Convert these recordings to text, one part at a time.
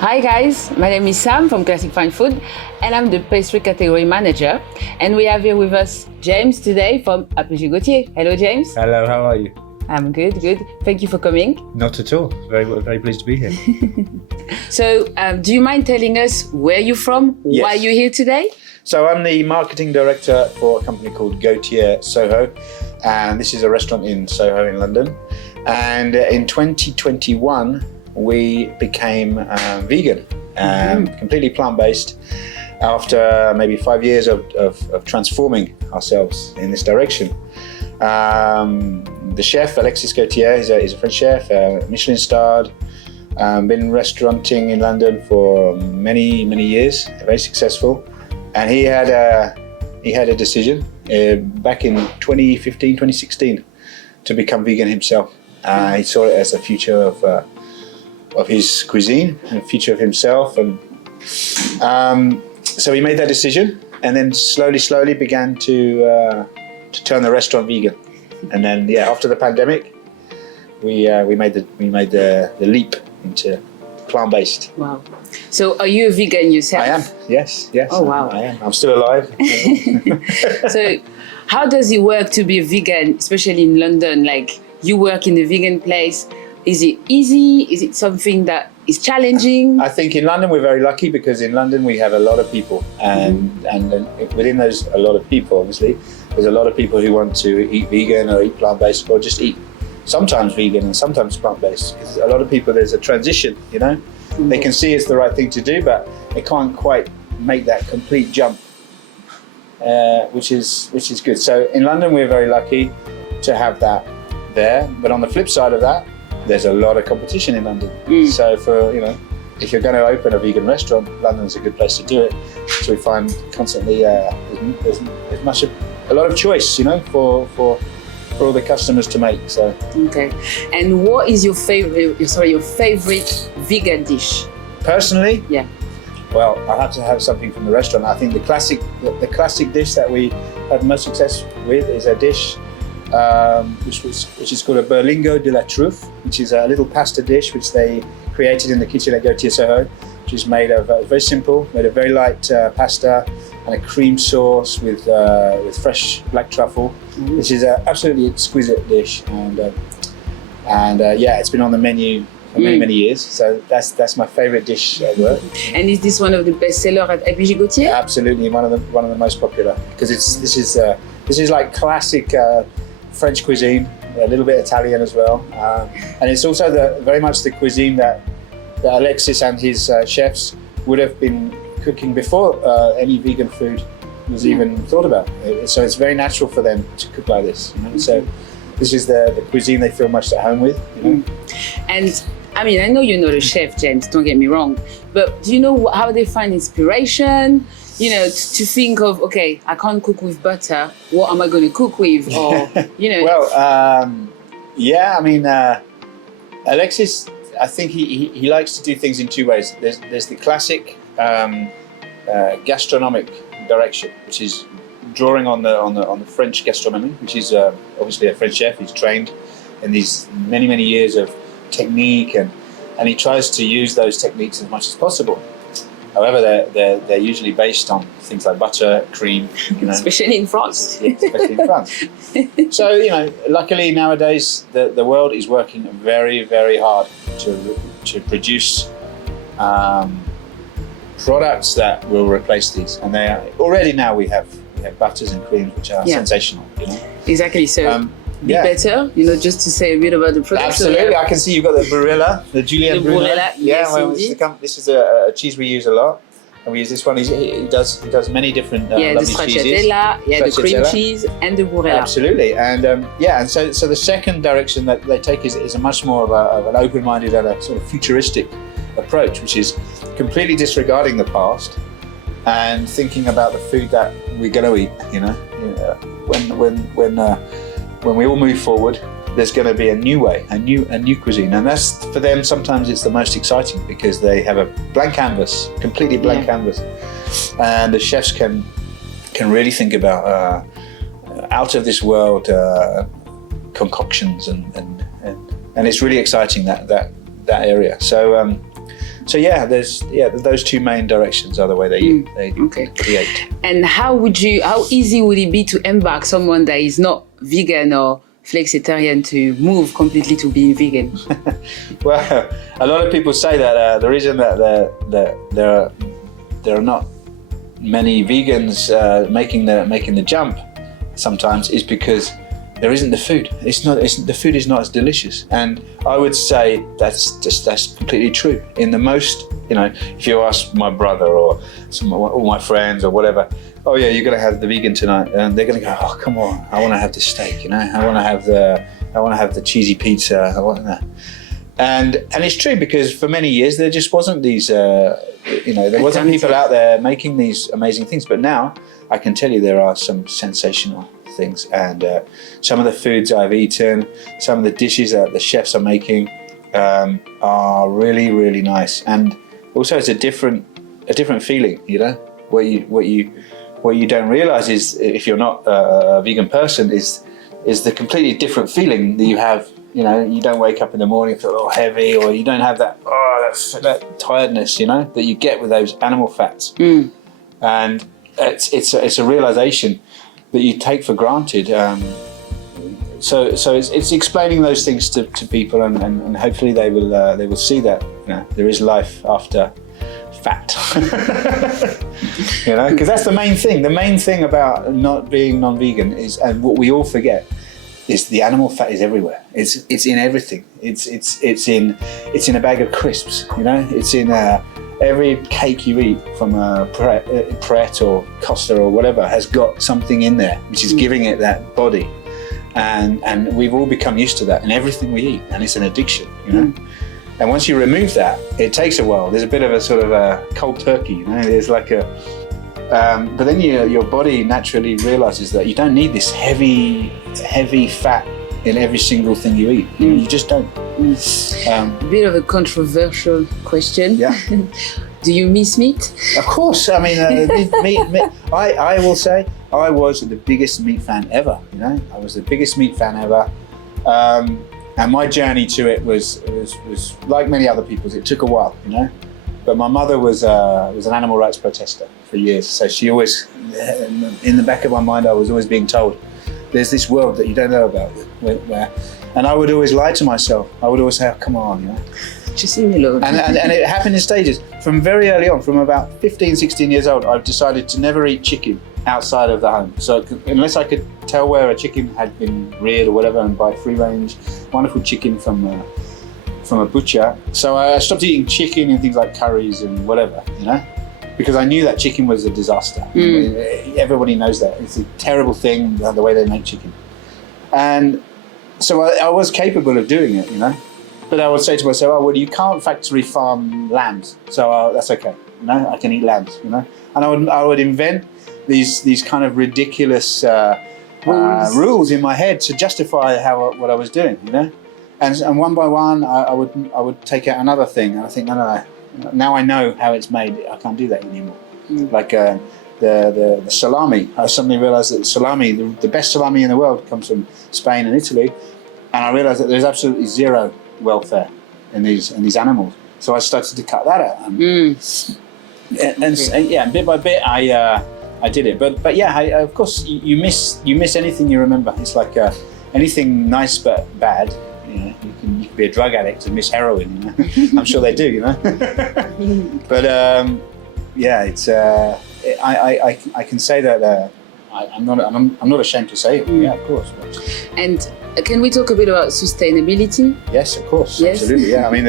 Hi guys, my name is Sam from Classic Fine Food and I'm the pastry category manager. And we have here with us James today from Gauthier Gautier. Hello James. Hello, how are you? I'm good. Thank you for coming. Not at all. Very pleased to be here. So, do you mind telling us where you're from? Yes. Why you're here today? So I'm the marketing director for a company called Gauthier Soho, and this is a restaurant in Soho in London. And in 2021, we became vegan, completely plant-based, after maybe 5 years of transforming ourselves in this direction. The chef, Alexis Gauthier, is a French chef, Michelin starred, been restauranting in London for many years, very successful. And he had a decision back in 2015, 2016 to become vegan himself. He saw it as a future of his cuisine and future of himself, and so he made that decision, and then slowly began to turn the restaurant vegan. And then after the pandemic, we made the leap into plant-based. Wow. So are you a vegan yourself? I am. Yes. Oh wow. I am. I'm still alive. So how does it work to be a vegan, especially in London? Like, you work in a vegan place. Is it easy? Is it something that is challenging? I think in London we're very lucky, because in London we have a lot of people, and within those a lot of people, obviously, there's a lot of people who want to eat vegan or eat plant-based, or just eat sometimes vegan and sometimes plant-based. Because a lot of people, there's a transition, you know. They can see it's the right thing to do, but they can't quite make that complete jump, which is good. So in London we're very lucky to have that there, but on the flip side of that, there's a lot of competition in London. So if you're going to open a vegan restaurant, London's a good place to do it. So we find constantly there's a lot of choice, for all the customers to make. So okay. And what is your favorite vegan dish? Personally, yeah. Well, I have to have something from the restaurant. I think the classic dish that we had most success with is a dish which is called a berlingot de la truffe, which is a little pasta dish which they created in the kitchen at Gauthier Soho, which is made of very simple, made of very light pasta and a cream sauce with fresh black truffle. Which is an absolutely exquisite dish, and it's been on the menu for many years. So that's my favourite dish at work. And is this one of the best sellers at Gauthier Gautier? Absolutely, one of the most popular, because this is like classic French cuisine, a little bit Italian as well, and it's also very much the cuisine that Alexis and his chefs would have been cooking before any vegan food was even thought about. So it's very natural for them to cook like this. So this is the cuisine they feel most at home with. And I mean, I know you're not a chef, James, don't get me wrong, but do you know how they find inspiration? To think of, okay, I can't cook with butter, what am I going to cook with? Or, Well, I mean, Alexis, I think he likes to do things in two ways. There's the classic gastronomic direction, which is drawing on the French gastronomy, which is obviously a French chef. He's trained in these many years of technique, and he tries to use those techniques as much as possible. However, they're usually based on things like butter, cream, especially in France. Especially in France. So luckily nowadays the world is working very hard to produce products that will replace these, and they are already now. We have butters and creams which are sensational. Exactly. So be better. Just to say a bit about the product. Absolutely. I can see you've got the Barilla, the Julian Brunel. Yes, this is a cheese we use a lot, and we use this one. He does many different lovely the cheeses. the cream cheese, and the Barilla. Absolutely, and so the second direction that they take is a much more of an open-minded and a sort of futuristic approach, which is completely disregarding the past and thinking about the food that we're going to eat. When we all move forward, there's going to be a new way, a new cuisine, and that's, for them, sometimes it's the most exciting, because they have a blank canvas, completely blank canvas, and the chefs can really think about out of this world concoctions, and it's really exciting, that area. So So those two main directions are the way they create. And how easy would it be to embark someone that is not vegan or flexitarian to move completely to being vegan? Well, a lot of people say that the reason that there are not many vegans making the jump sometimes is because there isn't the food. The food is not as delicious, and I would say that's completely true. In the most, if you ask my brother or all my friends or whatever, oh yeah, you're gonna have the vegan tonight, and they're gonna go, oh come on, I want to have the steak, I want to have the cheesy pizza, I want that. And it's true, because for many years there just wasn't these, there wasn't people out there making these amazing things. But now I can tell you there are some sensational things, and some of the foods I've eaten, some of the dishes that the chefs are making are really, really nice. And also it's a different feeling, what you don't realize is, if you're not a vegan person, is the completely different feeling that you have. You don't wake up in the morning and feel all heavy, or you don't have that tiredness, that you get with those animal fats. And it's a realization that you take for granted. So it's explaining those things to people, and hopefully they will see that there is life after fat. Because that's the main thing. The main thing about not being non-vegan is, and what we all forget, is the animal fat is everywhere. It's in everything. It's in a bag of crisps. It's in every cake you eat from Pret or Costa or whatever has got something in there which is giving it that body, and we've all become used to that in everything we eat, and it's an addiction. And once you remove that, it takes a while. There's a bit of a sort of a cold turkey. There's like a but then your body naturally realizes that you don't need this heavy fat in every single thing you eat. You just don't. A bit of a controversial question. Yeah. Do you miss meat? Of course. I mean, meat. I will say I was the biggest meat fan ever. I was the biggest meat fan ever. And my journey to it was like many other people's. It took a while, But my mother was an animal rights protester for years, so she always, in the back of my mind, I was always being told, there's this world that you don't know about, and I would always lie to myself. I would always say, oh, come on, Just leave me alone. And it happened in stages. From very early on, from about 15, 16 years old, I've decided to never eat chicken outside of the home. So unless I could tell where a chicken had been reared or whatever, and buy free range, wonderful chicken from a butcher. So I stopped eating chicken and things like curries and whatever, because I knew that chicken was a disaster. Everybody knows that. It's a terrible thing, the way they make chicken. And so I was capable of doing it, But I would say to myself, oh, well, you can't factory farm lambs, so that's okay. I can eat lambs, And I would invent these kind of ridiculous rules in my head to justify what I was doing, And one by one, I would take out another thing, and I think, no. Now I know how it's made. I can't do that anymore. Like the salami. I suddenly realised that salami, the best salami in the world, comes from Spain and Italy, and I realised that there's absolutely zero welfare in these animals. So I started to cut that out, and bit by bit I did it. But yeah, of course you miss anything you remember. It's like anything nice but bad. You can be a drug addict and miss heroin. I'm sure they do. But it's I can say that I'm not ashamed to say it. Yeah, of course. And can we talk a bit about sustainability? Yes, of course. Yes. Absolutely. Yeah. I mean,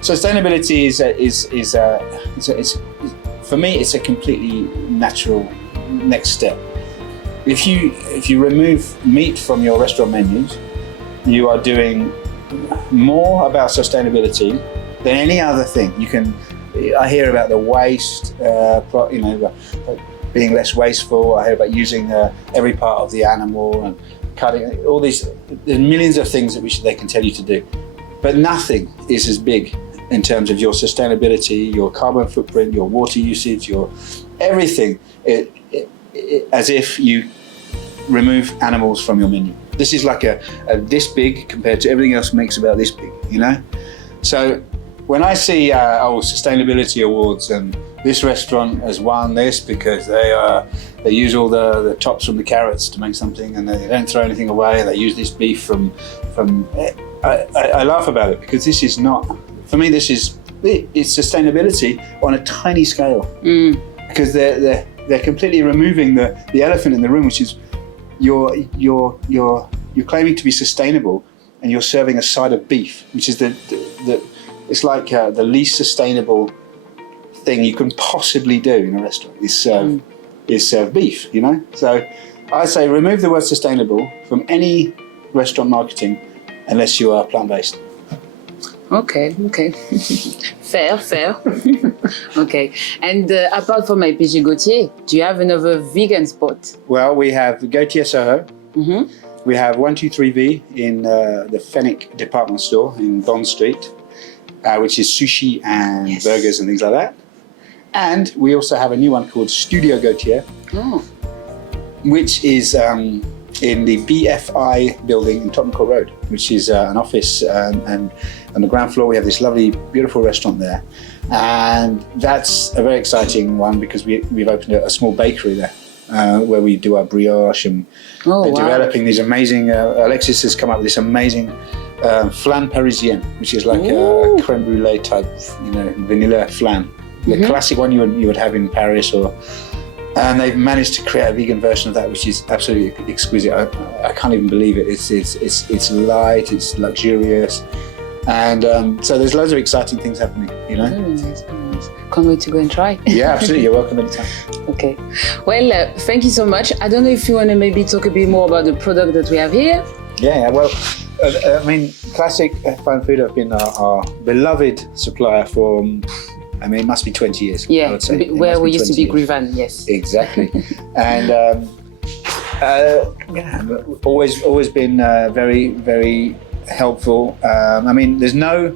sustainability is for me, it's a completely natural next step. If you remove meat from your restaurant menus, you are doing more about sustainability than any other thing. I hear about the waste, being less wasteful. I hear about using every part of the animal and cutting all these. There's millions of things that they can tell you to do, but nothing is as big in terms of your sustainability, your carbon footprint, your water usage, your everything. As if you remove animals from your menu. This is like a this big compared to everything else makes about this big, So when I see sustainability awards and this restaurant has won this because they use all the tops from the carrots to make something, and they don't throw anything away. They use this beef from. I laugh about it because this is not, for me. It's sustainability on a tiny scale because they're completely removing the elephant in the room, which is you're claiming to be sustainable, and you're serving a side of beef, which is it's like the least sustainable thing you can possibly do in a restaurant is serve beef, you know? So I say remove the word sustainable from any restaurant marketing unless you are plant-based. Okay. Fair. Okay. And apart from Pastry Gauthier, do you have another vegan spot? Well, we have Gauthier Soho. Mm-hmm. We have 123V in the Fenwick department store in Bond Street, which is sushi and burgers and things like that. And we also have a new one called Studio Gauthier, which is in the BFI building in Tottenham Court Road, which is an office, and on the ground floor we have this lovely, beautiful restaurant there. And that's a very exciting one because we've opened a small bakery there where we do our brioche, and they're developing these amazing, Alexis has come up with this amazing flan parisienne, which is like a creme brulee type, vanilla flan. The classic one you would have in Paris, and they've managed to create a vegan version of that, which is absolutely exquisite. I can't even believe it. It's light, it's luxurious, and so there's loads of exciting things happening. Very nice. Can't wait to go and try. Yeah, absolutely. You're welcome anytime. Okay. Well, thank you so much. I don't know if you want to maybe talk a bit more about the product that we have here. Yeah. Well, Classic Fine Food have been our beloved supplier for. It must be 20 years. Yeah, I would say. Where we used to be Grivan, yes. Exactly. And always been very, very helpful. There's no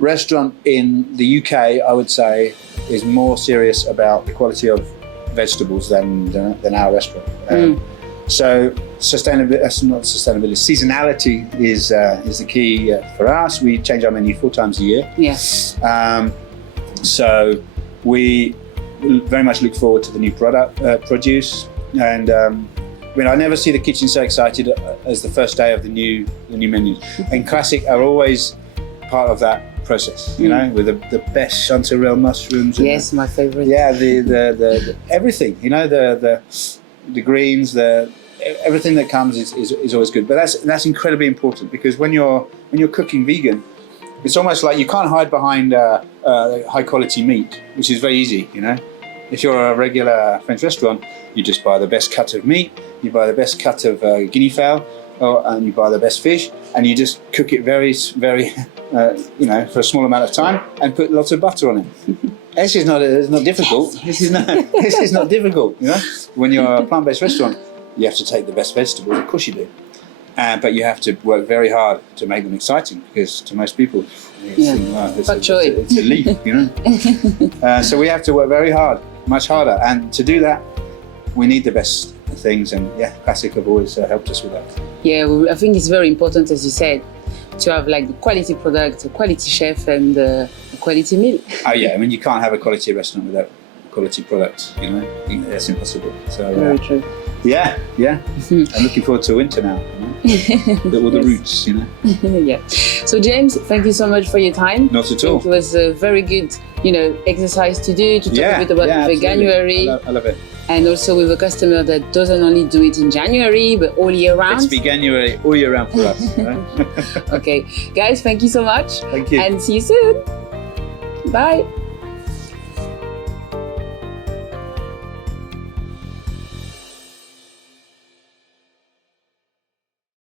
restaurant in the UK, I would say, is more serious about the quality of vegetables than our restaurant. So seasonality is the key for us. We change our menu 4 times a year. Yes. So we very much look forward to the new produce, and I never see the kitchen so excited as the first day of the new menus. And Classic are always part of that process, with the best chanterelle mushrooms. Yes, my favorite. Yeah, the everything, the greens, everything that comes is always good. But that's incredibly important because when you're cooking vegan, it's almost like you can't hide behind high quality meat, which is very easy, If you're a regular French restaurant, you just buy the best cut of meat, you buy the best cut of guinea fowl, and you buy the best fish, and you just cook it very, very, for a small amount of time, and put lots of butter on it. This is not difficult. This is not difficult. When you're a plant-based restaurant, you have to take the best vegetables. Of course you do. But you have to work very hard to make them exciting because to most people, it's a leaf, So we have to work very hard, much harder. And to do that, we need the best things. And Classic have always helped us with that. Yeah, I think it's very important, as you said, to have like the quality product, a quality chef, and a quality meal. Oh yeah, you can't have a quality restaurant without quality products. That's impossible. So very true. Yeah. I'm looking forward to winter now. All the roots, Yeah. So James, thank you so much for your time. Not at all. It was a very good, exercise to do, to talk a bit about Veganuary. I love it. And also with a customer that doesn't only do it in January, but all year round. It's Veganuary all year round for us. Okay. Guys, thank you so much. Thank you. And see you soon. Bye.